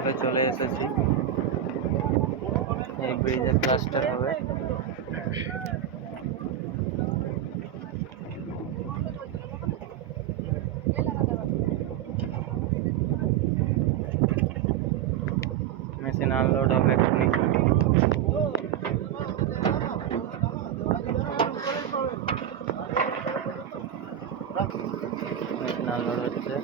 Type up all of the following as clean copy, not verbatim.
করে চলে এসেছি। এই ব্রিজের প্লাস্টার হবে। মেশিন আনলোড হবে এক্ষুনি। মেশিন আনলোড হচ্ছে।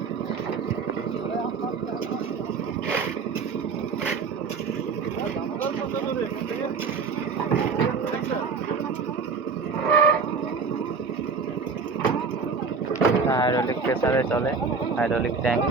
হাইড্রোলিক প্রেসারে চলে, হাইড্রোলিক ট্যাঙ্ক।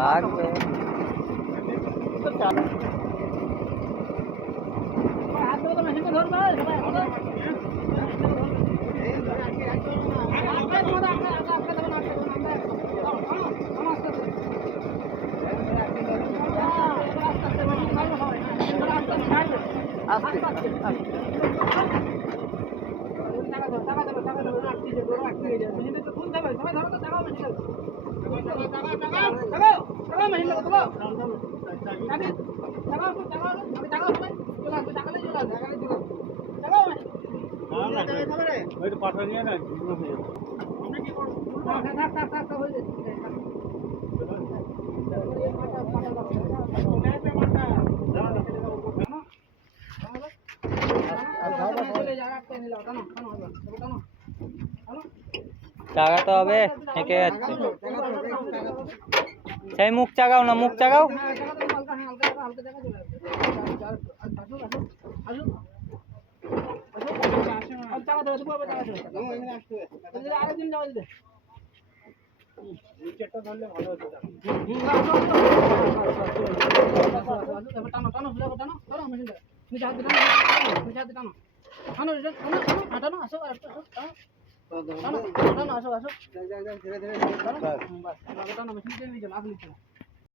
লাগবে চাগাতে হবে, হেঁকে যাচ্ছে। সেই মুখ চাগাও না, মুখ চাগাও।